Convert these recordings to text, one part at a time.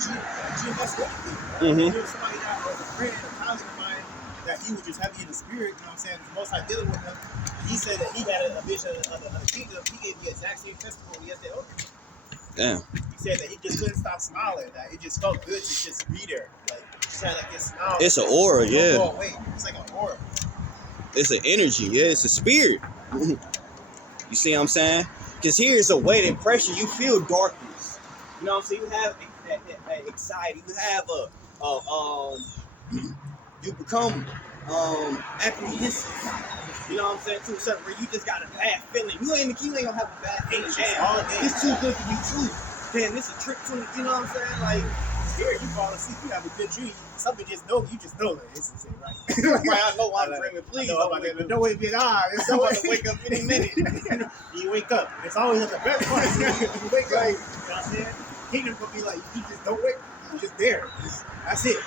Mm-hmm. There was somebody that was a friend, a colleague of mine, that he was just heavy in the spirit. You know what I'm saying? The most I dealing with him. He said that he had a vision of the kingdom. He gave the exact same testimony yesterday. Damn. He said that he just couldn't stop smiling. That it just felt good to just be there. Like, just had like this smile. It's an aura, yeah. Go away. It's like an aura. It's an energy, yeah. It's a spirit. You see what I'm saying? Because here is a weight and pressure. You feel darkness. You know what I'm saying? You have that anxiety. You have you become apprehensive. You know what I'm saying? To a certain where you just got a bad feeling. You ain't gonna have a bad feeling. It's too good to be true. Damn, this a trick to me. You know what I'm saying? Like, here you fall asleep, you have a good dream. Something just know that it's insane, right? Right, I know I'm dreaming. Please don't wake up. Don't wake up. It's someone to wake up any minute. You wake up. It's always like the best part. You wake up. You know what I'm saying? Kingdom gonna be like, you just don't wake. You just there. That's it.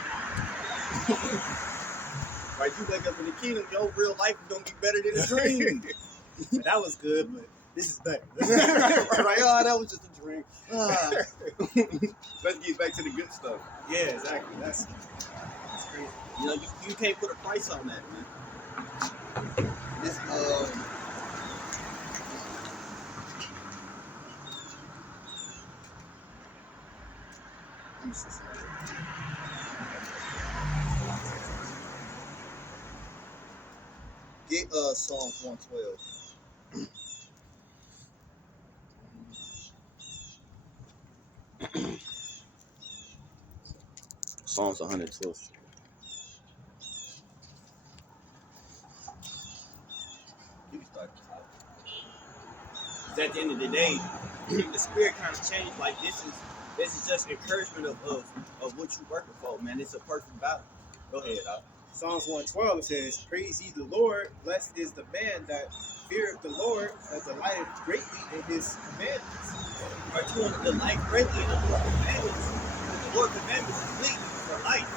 Right, you wake up in the kingdom, your real life is gonna be better than a dream. That was good, but this is better. Right? Oh, that was just a dream. Let's get back to the good stuff. Yeah, exactly. That's crazy. You know, you can't put a price on that, man. This get Psalms 112. Psalms 112. You can start. At the end of the day, the spirit kind of changed. Like this is just encouragement of what you working for, man. It's a perfect battle. Go ahead, Psalms 112 says, "Praise ye the Lord, blessed is the man that feareth the Lord, that delighteth greatly in his commandments." Right, you want to delight greatly in the Lord's commandments. The Lord's commandments is leading you for life.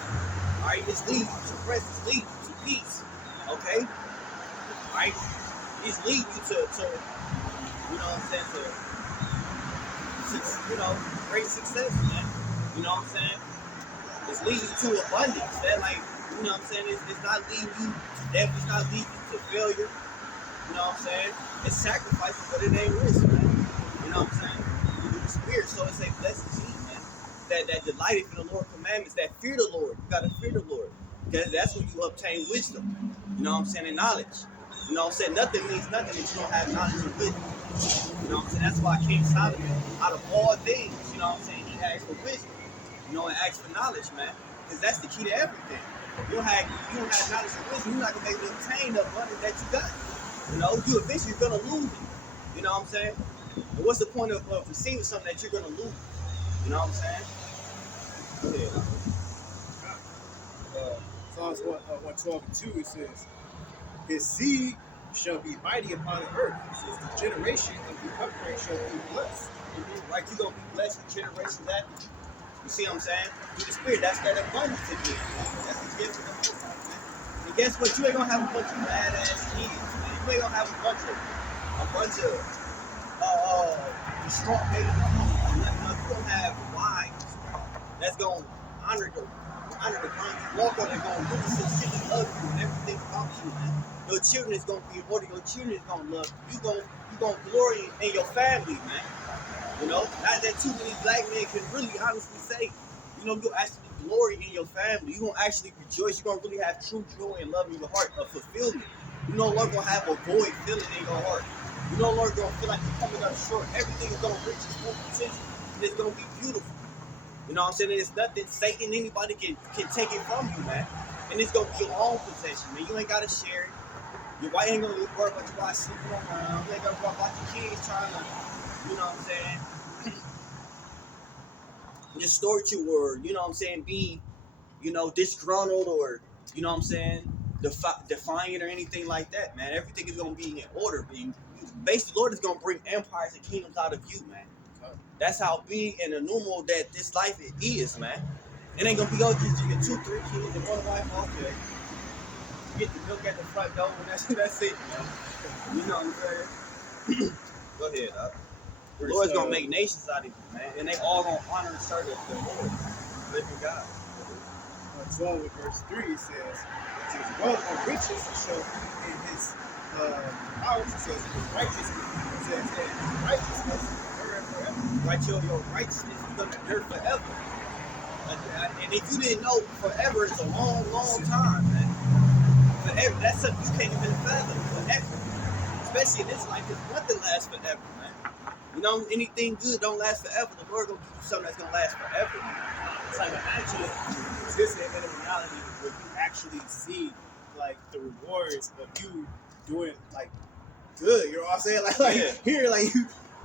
All right, it's leading you to rest, it's leading you to peace. Okay, all right, it's leading you to you know what I'm saying, to great success, man. You know what I'm saying? It's leading you to abundance. That, like, you know what I'm saying? It's not leading you to death. It's not leading you to failure. You know what I'm saying? It's sacrifice, but it ain't risk, man. You know what I'm saying? With the spirit, so it's a blessed seed, man. That delighteth in the Lord's commandments, that fear the Lord. You gotta fear the Lord. Because that's when you obtain wisdom. You know what I'm saying? And knowledge. You know what I'm saying? Nothing means nothing if you don't have knowledge and wisdom. You know what I'm saying? That's why King Solomon, out of all things, you know what I'm saying, he asked for wisdom. You know, and asked for knowledge, man. Because that's the key to everything. You don't have knowledge and wisdom, you're not gonna be able to obtain the abundance that you got. You know, you eventually gonna lose it. You know what I'm saying? And what's the point of receiving something that you're gonna lose? You know what I'm saying? Go ahead. Psalms 112 and 2, it says, "His seed shall be mighty upon the earth." It says, "The generation of the upright shall be blessed." Right, you're gonna be blessed with generations after you. You see what I'm saying? Through the spirit, that's that abundance again. That's the gift of the Most High, man. And guess what? You ain't gonna have a bunch of badass kids, man. You ain't gonna have a bunch of distraught babies. You don't have wives that's gonna honor the ground you walk on. They're gonna really sincerely love you and everything about you, man. Your children is gonna be in order. Your children is gonna love you. You gonna glory in your family, man. You know, not that too many black men can really honestly say, you know, you'll actually glory in your family. You're going to actually rejoice. You're going to really have true joy and love in your heart of fulfillment. You no longer going to have a void feeling in your heart. You no longer going to feel like you're coming up short. Everything is going to reach its full potential. And it's going to be beautiful. You know what I'm saying? There's nothing Satan, anybody can take it from you, man. And it's going to be your own possession, man. You ain't got to share it. Your wife ain't going to worry about your wife sleeping around. You ain't going to worry about your kids trying to, you know what I'm saying, distort you or, you know what I'm saying, be, you know, disgruntled or, you know what I'm saying, defiant or anything like that, man. Everything is going to be in order. Basically, the Lord is going to bring empires and kingdoms out of you, man. That's how big and innumerable that this life is, man. It ain't going to be, just you get 2, 3 kids and one wife, okay. You get the milk at the front door and that's it, man. You know what I'm saying? Go ahead, The Lord's gonna make nations out of you, man, and they all gonna honor and serve the Lord. living God. 12 with verse 3, it says, wealth and riches show in his house, it says, in his righteousness, it says, and his righteousness endureth forever. Right, your righteousness is going to endure forever. And if you didn't know, forever is a long, long time, man. Forever, that's something you can't even fathom. Forever. Especially in this life, because nothing lasts forever, man. You know, anything good don't last forever. The Lord gonna give you something that's gonna last forever. It's like imagine existing in a reality where you actually see like the rewards of you doing like good. You know what I'm saying? Like Yeah. here, like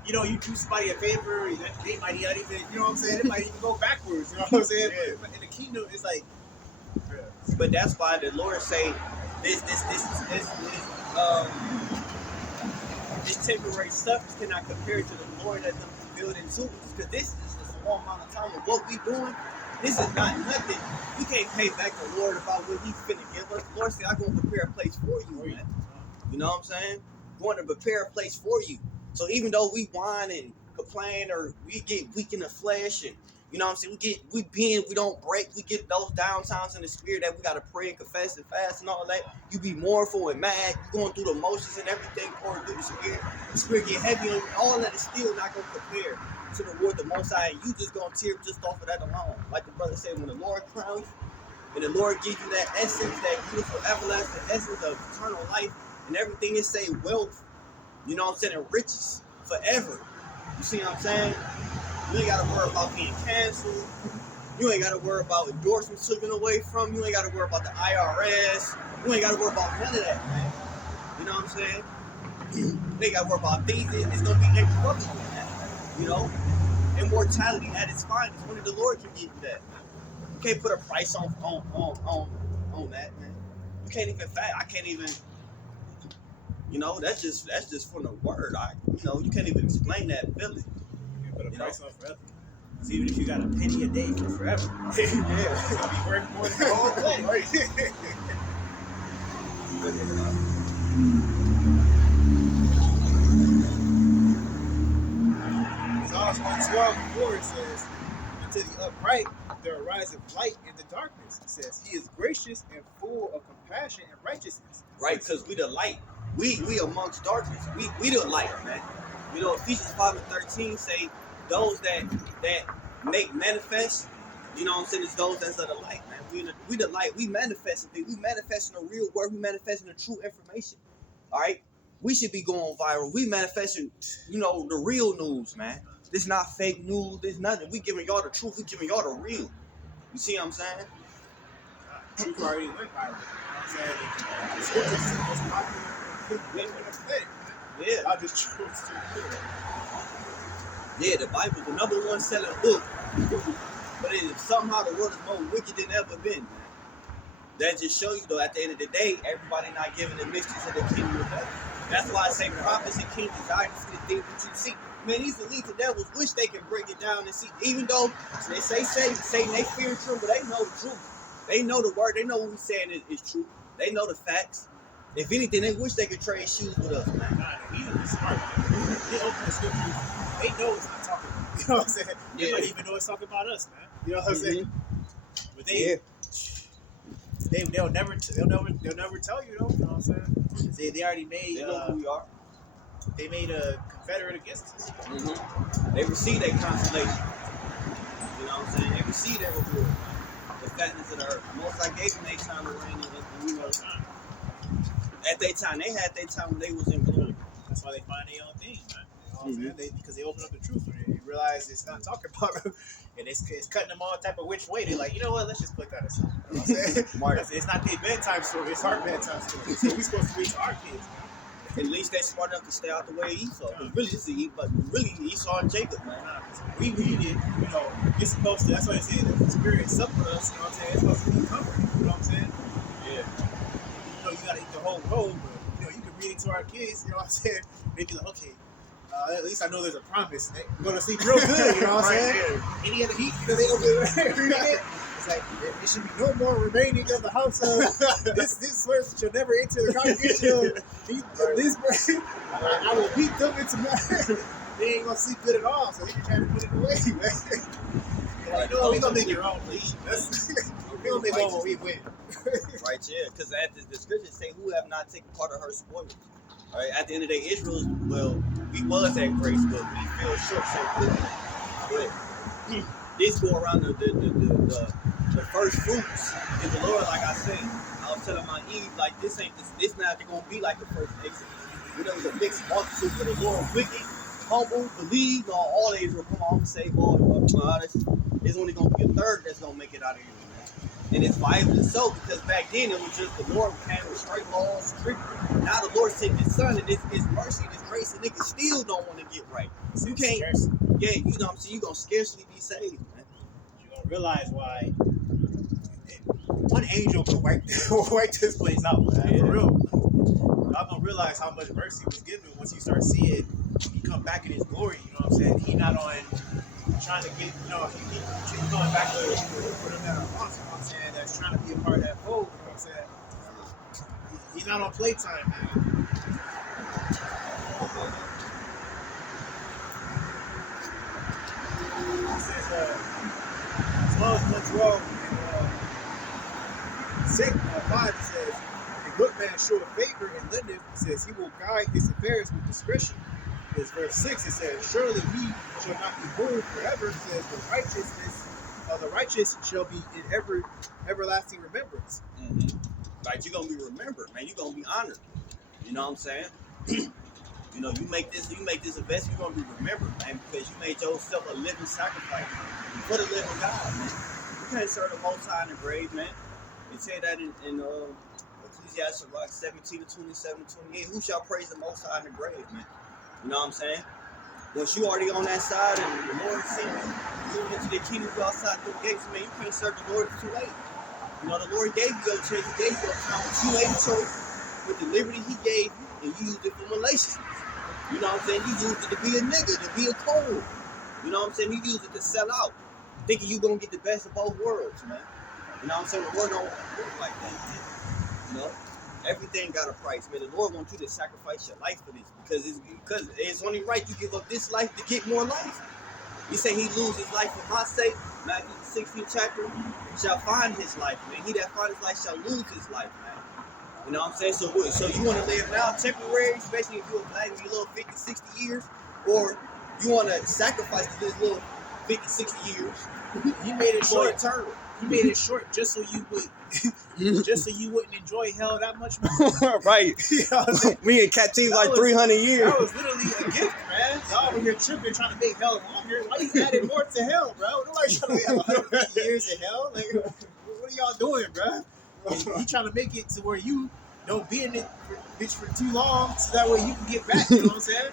you know, you do somebody a favor, they might not even, you know what I'm saying? It might even go backwards. You know what I'm saying? Yeah. But in the kingdom, it's like. But that's why the Lord say this temporary stuff cannot compare to the glory that's going to be built into us. Because this is just a small amount of time of what we doing. This is not nothing. We can't pay back the Lord about what He's finna give us. The Lord said, I'm going to prepare a place for you, man. You know what I'm saying? Going to prepare a place for you. So even though we whine and complain or we get weak in the flesh and you know what I'm saying? We don't break. We get those downtimes in the spirit that we got to pray and confess and fast and all that. You be mournful and mad. You going through the motions and everything pouring through the spirit. The spirit get heavy on you. All that is still not going to compare to the word the Most High. You just going to tear just off of that alone. Like the brother said, when the Lord crowns you and the Lord gives you that essence, that beautiful everlasting essence of eternal life and everything it say wealth, you know what I'm saying, and riches forever. You see what I'm saying? You ain't got to worry about being canceled. You ain't got to worry about endorsements taken away from you. You ain't got to worry about the IRS. You ain't got to worry about none of that, man. You know what I'm saying? You ain't got to worry about things. It's going to be incorruptible, man. You know? Immortality at its finest. Only the Lord can give you that. You can't put a price on that, man. You can't even I can't even, you know, that's just from the word. You can't even explain that feeling. You put a price on forever. Because even if you got a penny a day for forever, it's going to be worth more than the whole thing. Right? Psalms 112:4 it says, unto the upright there ariseth light in the darkness. It says, he is gracious and full of compassion and righteousness. Right, because we the light. We amongst darkness. We the light, man. You know, Ephesians 5:13 say those that make manifest, you know what I'm saying, is those that's of the light, man. We the light. We manifesting things. We manifesting the real word. We manifesting the true information. All right? We should be going viral. We manifesting, you know, the real news, man. This not fake news. This nothing. We giving y'all the truth. We giving y'all the real. You see what I'm saying? Truth already went viral. You know what I'm saying? The scriptures is the most popular thing on the planet. Yeah. I just chose to do it. Yeah, the Bible's the number one selling book. But it is somehow the world is more wicked than ever been, man. That just show you, though, at the end of the day, everybody not giving the mysteries of the kingdom of heaven. That's why I say prophets and kings desire to see the things that you see. Man, these elite devils wish they can break it down and see. Even though they say Satan, they fear truth, but they know the truth. They know the word. They know what we're saying is true. They know the facts. If anything, they wish they could trade shoes with us, man. Nah, these are smart. They open the scriptures. They know it's not talking about. You know what I'm saying? They Yeah. might even know it's talking about us, man. You know what I'm saying? But they'll never tell you though. You know what I'm saying? They already made. They know who we are. They made a confederate against us. They receive their consolation. You know what I'm saying? They receive their reward. The fatness of the earth. Most I gave them their time to reign and you know, at their time, they had their time when they was in glory. That's why they find their own thing, man. You know what I'm saying? Because they open up the truth and they realize it's not talking about them. And it's cutting them all type of which way. They're like, you know what? Let's just put that aside. You know what I'm saying? It's not their bedtime story. It's our bedtime story. So we're supposed to reach our kids, man. At least they smart enough to stay out the way of Esau. Because really, Esau and Jacob, man. We read it, you know, it's supposed to, that's why they say that the spirit is up for us, you know what I'm saying? It's supposed to be comforting, you know what I'm saying? Yeah. You know, you gotta eat the whole road, but, you know, you can read it to our kids, you know what I'm saying? They'd be like, okay, at least I know there's a promise. They're gonna sleep real good, you know what I'm saying? Yeah. Any other heat, because they gonna read it. It's like, there should be no more remaining of the house of this person shall never enter the congregation of this person. I will beat them into my. They ain't gonna sleep good at all, so they can try to put it away, man. Right. We gonna make your own league. We gonna make one when we win. Right, yeah. Because at the scriptures say, who have not taken part of her spoils. Right. At the end of the day, Israel, well, we was at grace, but we fell short so quickly. But this go around the first fruits is the Lord, like I say. I was telling my Eve, like this not gonna be like the first exit. You know, it was a mixed multitude for the Lord, wicked, humble, believe, all these will come on and say, boy, there's only gonna be a third that's gonna make it out of here. And it's violent so, because back then it was just the Lord came with straight laws, strict. Now the Lord sent His Son, and His mercy, His grace, and niggas still don't want to get right. So you can't, yeah, you know what I'm saying? You're gonna scarcely be saved, man. You're gonna realize why one angel could wipe this place out, man. For real. Y'all gonna realize how much mercy was given once you start seeing He come back in His glory. You know what I'm saying? He not on trying to get, he's going back to put him at a boss, you know what I'm saying? That's trying to be a part of that fold, you know what I'm saying? He's not on playtime, man. It says, Psalms 112 and 5, it says, a good man showeth favor and lendeth, it says, he will guide his affairs with discretion. It's verse 6, it says, surely he shall not be moved forever. It says, the righteousness of the righteous shall be in everlasting remembrance. Mm-hmm. Like, you're going to be remembered, man. You're going to be honored. You know what I'm saying? You know, you make this investment, you're going to be remembered, man, because you made yourself a living sacrifice for the living God, man. You can't serve the Most High in the grave, man. They say that in Ecclesiastes 17 to 27 to 28. Who shall praise the Most High in the grave, man? You know what I'm saying? Once you already on that side and the Lord seen you into the kingdom, go outside through the gates, man, you can't serve the Lord, it's too late. You know, the Lord gave you your chance, He gave you your time, but you ain't choice with the liberty He gave you, and you used it for maliciousness. You know what I'm saying? You used it to be a nigga, to be a cold. You know what I'm saying? You used it to sell out, thinking you gonna get the best of both worlds, man. You know what I'm saying? The Lord don't work like that, man. You know? Everything got a price, man. The Lord wants you to sacrifice your life for this because it's only right you give up this life to get more life. He said He lose His life for my sake. Matthew 16th chapter shall find his life, man. He that find his life shall lose his life, man. You know what I'm saying? So you want to live now temporary, especially if you're a black and you little 50, 60 years, or you want to sacrifice this little 50, 60 years. He made it short term. He made it short just so you wouldn't enjoy hell that much more. Right. You know what I'm saying? We in captivity like 300 years. That was literally a gift, man. Y'all over here tripping trying to make hell longer. Why you adding more to hell, bro? Nobody's trying to have 150 years in hell. Like, what are y'all doing, bro? He trying to make it to where you don't be in it for too long, so that way you can get back. You know what I'm saying?